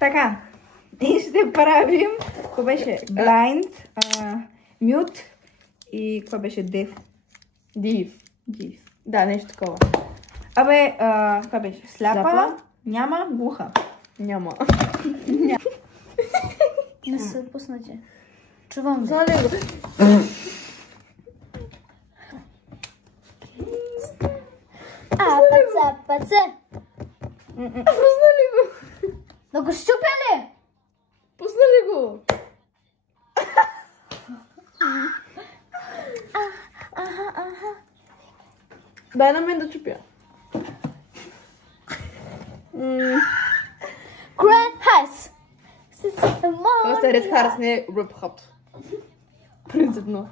Така. И ще правим, какво беше? Blind, mute и какво беше? Deaf. Div. Да, нещо такова. Абе, какво беше? Сляпа, няма, глуха. Няма. Не са пуснати. Чувам ви. Знали го? Паце. Пуснали го? Да го щупя ли? Пуснали го? Дай на мен да чупя. Grand House. Това се Ред Харс, не Ръп Хап. Принципно.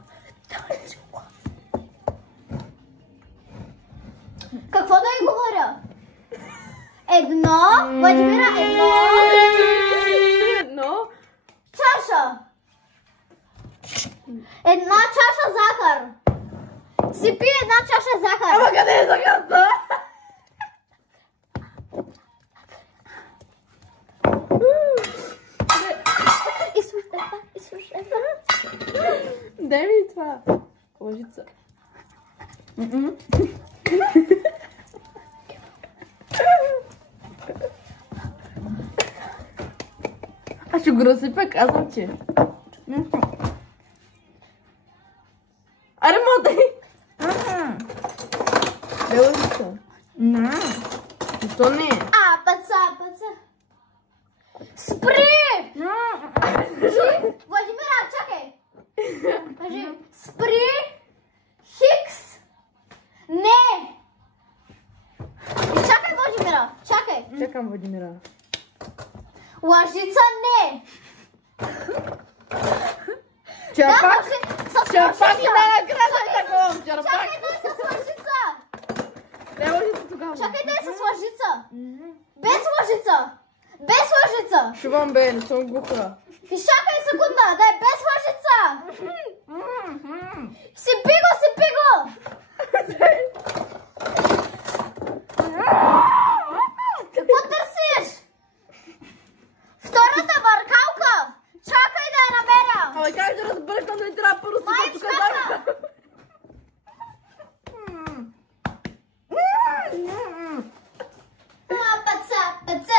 Какво да ви говоря? Едно, Владимира, Едно. чаша. Една чаша захар. Си пи една чаша захар. Ама къде е захарта? Изслушай. Дай ми това. Лъжица. Аз ще го разсипя, казвам ти. Аре, мотай! Бе, лъжица. Защо не? Паца. Спри! Владимира, чакай. Кажи, спри, хикс, не. И чакай, Владимира, чакай. Чакам Владимира. Лъжица, не. Чапак! С Чапак и лъжица. накрая да такова! Чапак! Чакай да е с лъжица. Не лъжица тогава. Чакай да е с лъжица. Без лъжица. Без лъжица. Чувам, бе, не съм глуха. Изчакай секунда, да е без лъжица. Сипи го. Какво търсиш? Втората бъркалка. Чакай да я намеря. Ама как да разбъркам, не трябва първо Май, си чака. Паца.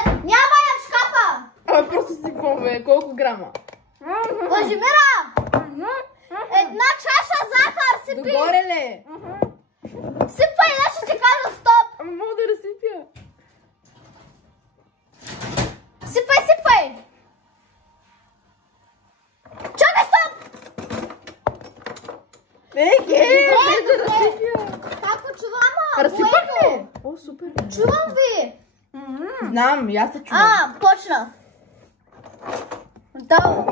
Няма я в шкафа. Ама просто си какво, бе? Колко грама? Владимира. Една чаша захар сипи. Догоре ли? Сипвай, иначе ще ти кажа стоп. Ама мога да разсипя. Сипвай. Чакай, стоп. Добре. Добре. разсипя. Како чувам? Разсипах ли? О, супер. Чувам ви. Знам, и аз се чувам. Почна. Долу.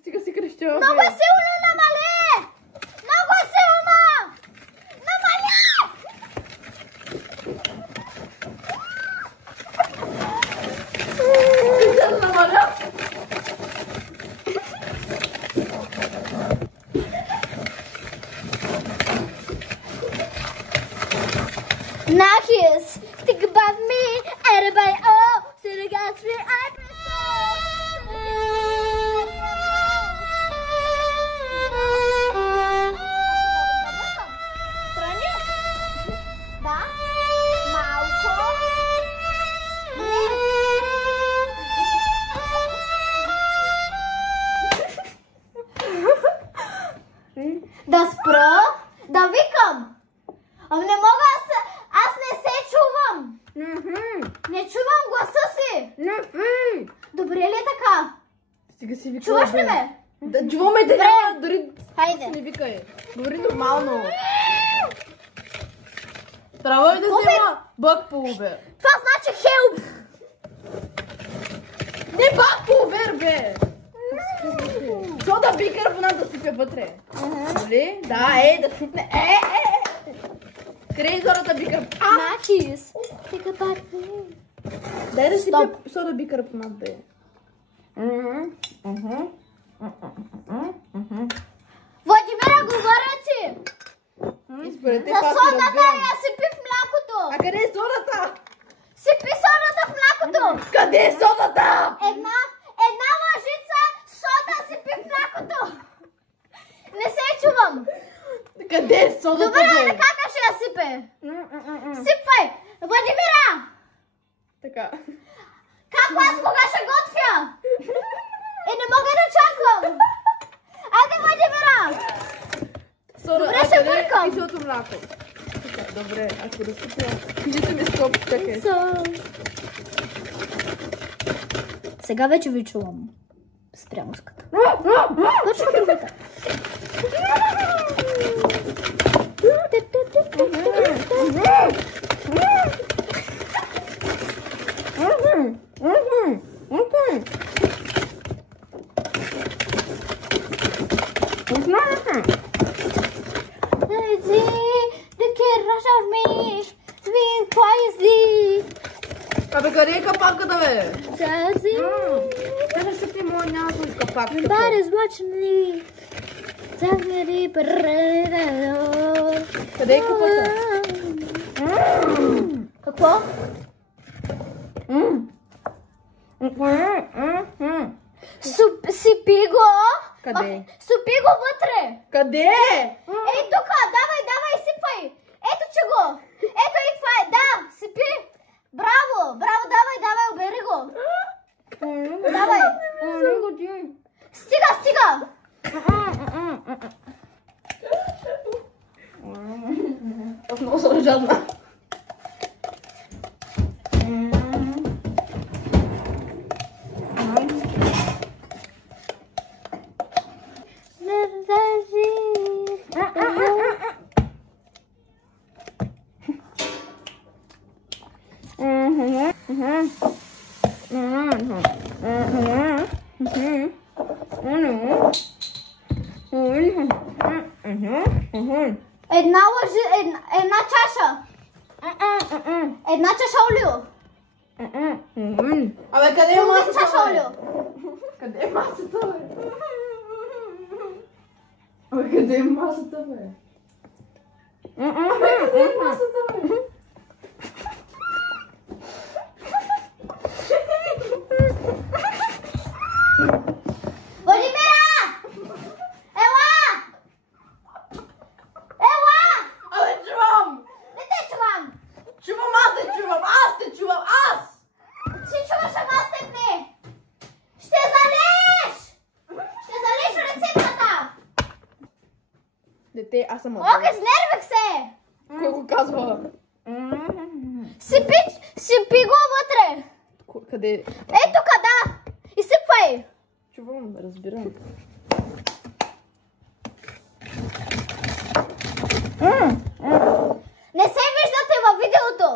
Стига си крещява. Много силно намали. Много силно. Намали. Nahis, think about me, everybody, oh, see the guys, I Страни? Да? Малко? Не. Да спра? Да викам? Ами не мога, аз не се чувам. Не чувам гласа си. Добре ли е така? Стига си викала. Чуваш ли ме? Да, чуваме те, няма, дори Хайде. не викай. Говори нормално. Трябва ли да взема бък по Убер? Това значи хелп. Не бък по Убер, бе! Що да би карбонат да сипя вътре? Нали? Да, да шупне. Къде е зората бикарбонат? Нахис. Think about me. Дай да сипя сода бикарбонат, бе. Владимира, говоря ти. И според теб За аз си содата разбирам. я сипи в млякото. А къде е содата? Сипи содата в млякото. Къде е содата? Една лъжица сода сипи в млякото. Не се чувам. Къде е содата? Добре, на кака ще я сипе? Сипвай. Владимира. Така. Как аз кога ще готвя? Не мога да чакам. Айде, Владимира. Добре, ще бъркам. И сото мляко. Така, добре, ако разсипя. Кажете ми стоп, чакай. Сега вече ви чувам. Спрямо ската. Точно другата. Абе, къде е капаката, бе? Къде ще ти моя няма да капак? Къде е капата? Какво? Сипи го. Къде? Сипи го вътре. Къде? Ей, тука, давай, сипай. Ето че го. Ето и това е, да, сипи. Браво, давай, обери го. Давай. Стига. Много съм жадна. Една чаша. Една чаша олио. Абе, къде е Половин масата, чаша бе? олио. Къде е масата, бе? Абе, къде е масата, бе? Абе, къде е масата, бе? Владимира! Ела! Абе, чувам! Не те чувам! Чувам, аз те чувам! Аз те чувам! Аз! Ти чуваш, ама аз те не! Ще залеш! Ще залеш рецептата! Дете, аз съм Ох, изнервих се! Кой го казва? Сипи го вътре! Къде? Ей тука, да! И сипвай! Чувам, разбирам. Не се виждате във видеото!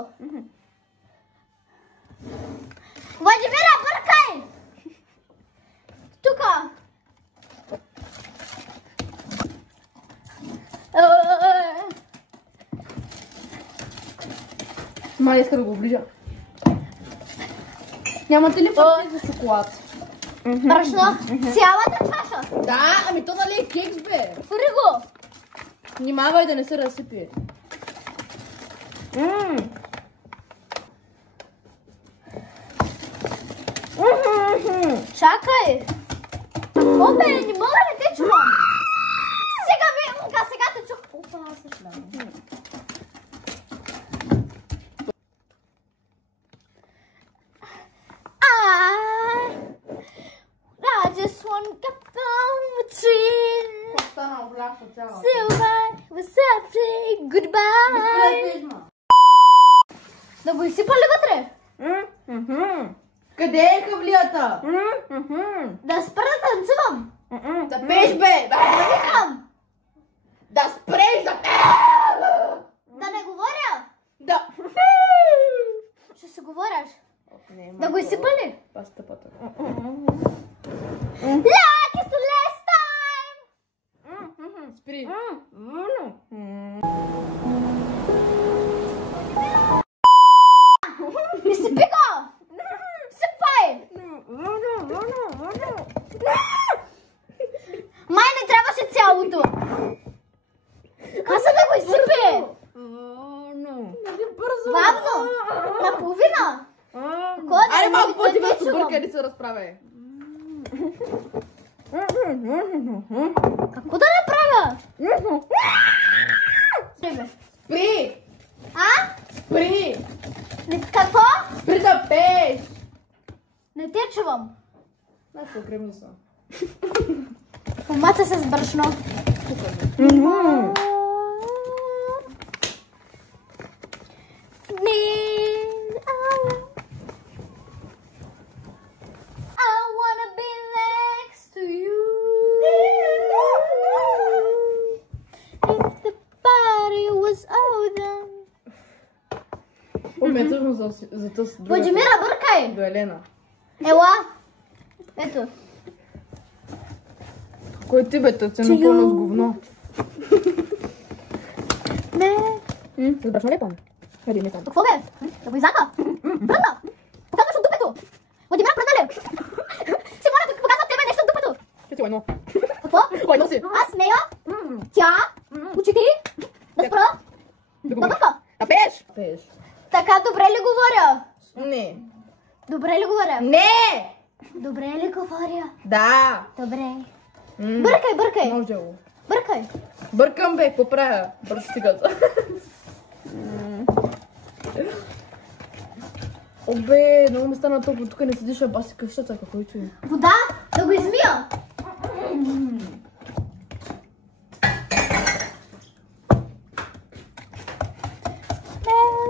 Владимира, бъркай! Тука! Май иска да го оближа. Нямате ли пъти за шоколад? Брашно? Цялата чаша? Да, ами то нали е кекс, бе? Фури го! Внимавай да не се разсипи. Чакай! Обе, не мога да те чувам! Сега те чух! Опа, аз също да. I just want to get on the train. Остана обляша цялата. Silver, was saying goodbye. Да го изсипа ли вътре? Къде е хавлията? Да спра да танцувам. Да пееш, бе! Да викам. Да спреш да пееш! Да не говоря. Да. Ще се говоряш. Не, Да го изсипа ли? Пас тъпата. Like it's the last time. Спри. Изсипи го. Сипай. Май не трябваше цялото. Каза да го изсипи. Бързо. Бавно. Наполовина. Айде се разправяй. Какво да направя? Спри! А? Спри! Какво? Спри да пееш! Не те чувам. Нещо кръвни са. Помаца се с брашно. I wanna be next to you. If the party was over. Помятъжно за тъс друга. Владимира, бъркай! До Елена. Ела. Ето. Кой ти бе, тъце напълно с говно? Не. С брашно ли пам? Хади, не там. Какво бе? Да го изака? Пръдна! Показваш от дупето! Владимира, пръдна ли? Симона, показва тебе нещо от дупето! Ти си лайно. Какво? Лайно си. Аз нея? Тя? Очите й? Да спра? Да бърка? А пееш? Пееш. Така добре ли говоря? Не. Добре ли говоря? Не! Добре ли говоря? Да. Добре. Бъркай, бъркай! Може го. Бъркай! Бъркам бе, какво правя? Бързо стигата. Обе, много ме стана топло, тук не седиш, а баси къщата, каквото е. Вода? Да го измия!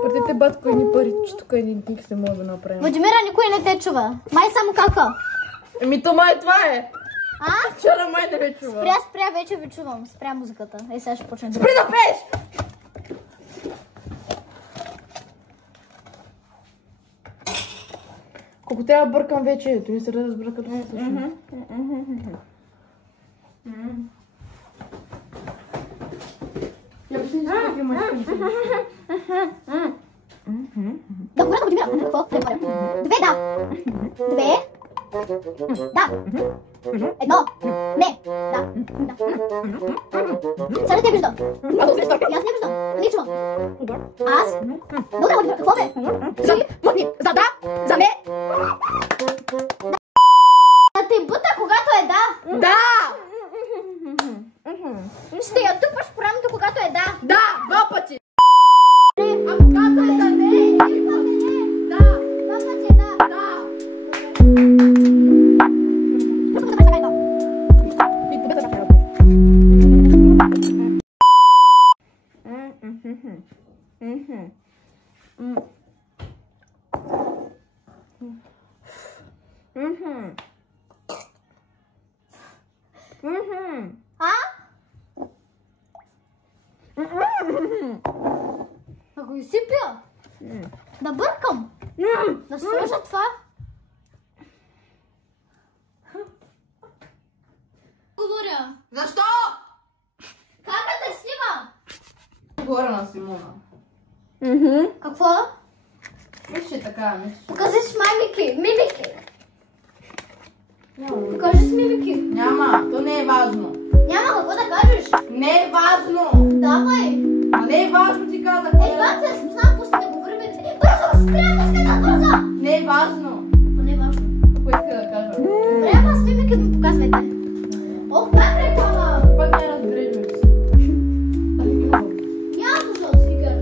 Пратете батко едни пари, че тук един тик се може да направим. Владимира, никой не те чува. Май само кака. Еми то май това е. А? Вчера май не ме чува. Спря, вече ви чувам. Спря музиката. Ей, сега ще почнем. Спри да пееш! Колко трябва да бъркам вече, ето не се разбра като се слушам. Да, говоря, Владимира. Какво? Две, да. Две. Да. Едно. Не. Да. Сега не те виждам. И аз не виждам. Не чувам. Аз? Добре, Владимира, какво бе? За да, за не. Да те бута, когато е да. Да! Ще я тупаш в рамото, когато е да. Да, два пъти. А когато е за не. Да. Два пъти е да. Да. А? Да го изсипя? Да бъркам? Да сложа това? Говоря. Защо? Как да те снима? Горе на Симона. Какво? Виж, така, мисля. Покажи с мимики. Покажи с мимики. Няма, то не е важно. Няма какво да кажеш. Не е важно. Давай. А не е важно, ти казах. Едва се знам, после да говорим. Бързо, спря, пускай бързо. Не е важно. Не е важно. Какво иска да кажа? Добре, ама с мимики ми показвайте. Ох, пак реклама. Пак не разбереш, бе. Няма нужда от стикер.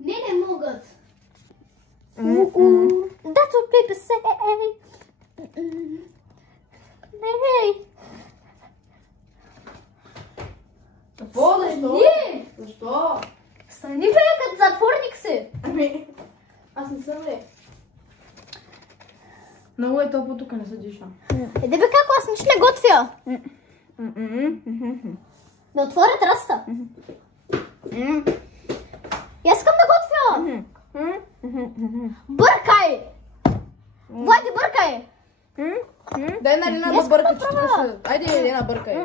Не могат. That's what people say. Не. Какво? Защо? Не. Защо? Стани бе, като затворник си. Ами, аз не съм ли. Много е топло, тук не се диша. Еде бе, како аз нищо не готвя. Да отворя терасата. И аз искам да готвя. Бъркай! Влади, бъркай! Дай на Елена да бърка, че тук ще... Айде, Елена, бъркай.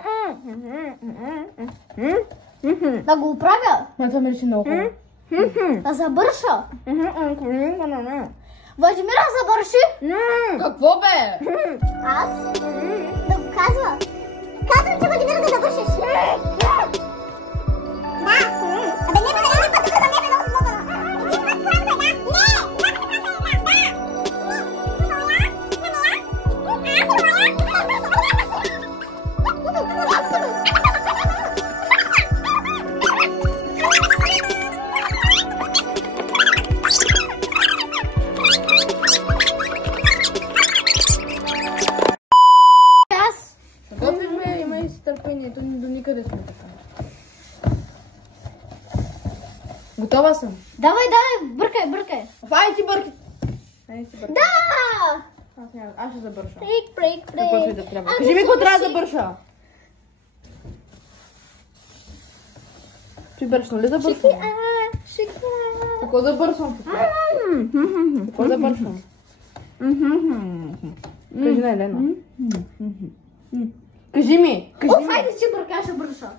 Да го оправя. Ма това ми рече много хубаво. Да забърша. Владимира, забърши. Какво бе? Аз? Да го казва. Казвам, че Владимира да завършиш. Да. Абе, не бе, не пътъка за мен е много смогана. И ти път правда, да. Не! къде сме така. Готова съм. Давай, бъркай. Ай, ти бърки. Ай, ти бърки. Да! Аз ще забърша. Брейк. Каквото и да трябва. Кажи ми, какво трябва да забърша? Ти бършна ли забършвам? Какво забършвам? Какво забършвам? Кажи на Елена. Кажи ми. О, хайде си бъркаш, бърша.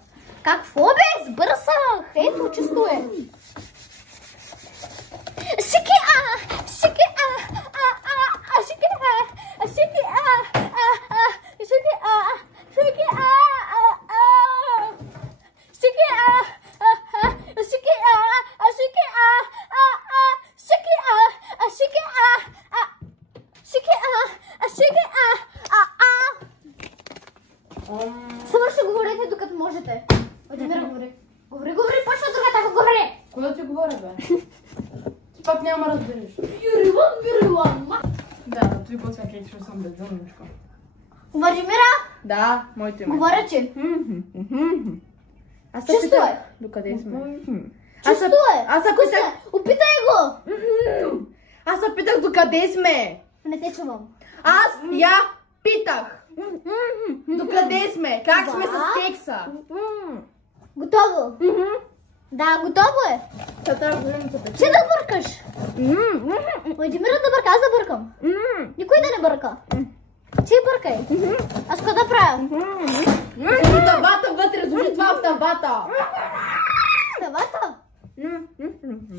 Какво бе? Сбърсах. Ето, чисто е. Само ще говорите докато можете. Владимира, говори. Говори, почва другата, говори. Кога ти говоря, бе? Ти пак няма разбереш. Юрилан. Да, той по всяка че съм безумничка. Владимира, Да, моето име. говоря ти. Аз Чисто питах, е. докъде сме. Чисто е. Аз се питах, Опитай го. аз се питах докъде сме. Не те чувам. Аз я питах. Докъде сме? Как сме с кекса? Готово. Да, готово е. Та трябва да видим къде. Ти да бъркаш. Владимира да бърка, аз да бъркам. Никой да не бърка. Ти бъркай. Аз какво да правя? Сложи тавата вътре, сложи това в тавата. Тавата?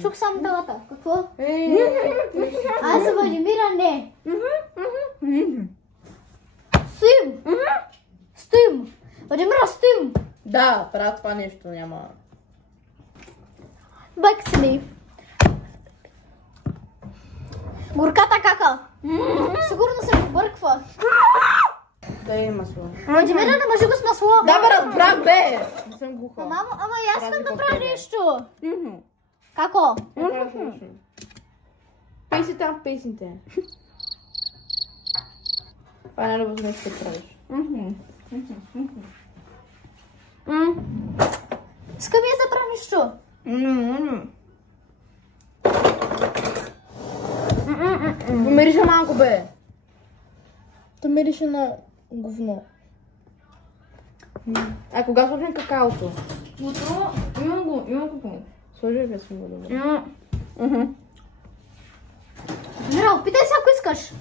Чух само тавата. Какво? Аз Аз Владимира не. Стоим. Владимира, стоим. Да, правя това нещо, няма. Бъксли. Горката кака. Сигурно се побърква. Да има масло. Владимира, не може го с масло. Да, бе, разбрах, бе. Не съм глуха. Ама и аз искам да правя Разлика нещо. Како? Пейси там, песните. Това е най-любовно нещо да правиш. Искам и аз да правя нещо. Помирише малко, бе. То мирише на говно. А кога сложим какаото? Имам го. Сложи бе съм го добре. Владимира, опитай се, ако искаш.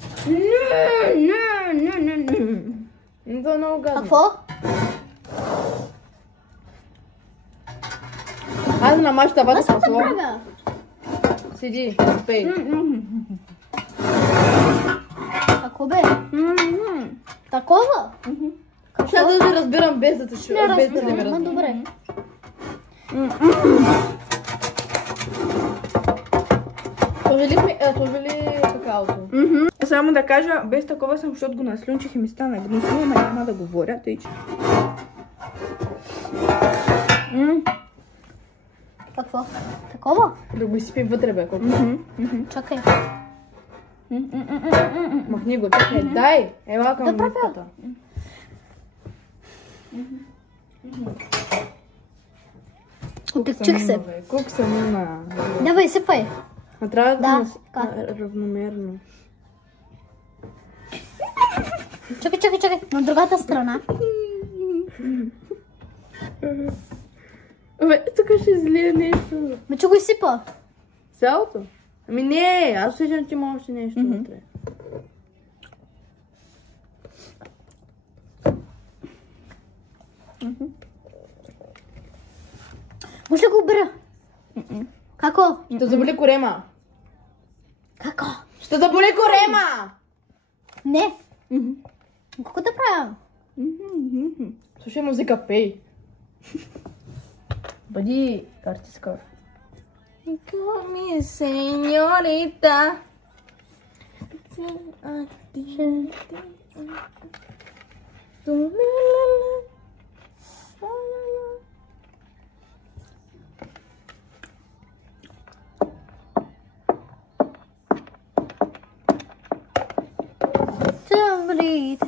Не, това е много гадно. Какво? Аз намаш тавата Аз с какво да масло. правя? Седи, пей. Какво бе? Такова? Ще да се разбирам без да те чу. Не Без да ме разбирам, разбирам. добре. Сложи ли какаото? Само да кажа, без такова съм, защото го наслюнчих и ми стана гнусно, но няма да говоря, тъй че. Какво? Такова? Да го изсипи вътре, бе. Колко? Чакай. Махни го, чакай. Дай! Ела към Да правя. миската. Отекчих се. Колко съм има? Давай, сипай. А трябва Да, да равномерно. Чакай. На другата страна. Бе, тук ще излия нещо. Ме че го изсипа. Цялото? Ами не, аз усещам, че има още нещо вътре. Може ли го обера? Како? Ще заболи корема. Како? Ще заболи корема! Не. Какво да правя? Слушай музика, пей. Бъди артистка. Коми, сеньорита. Somebody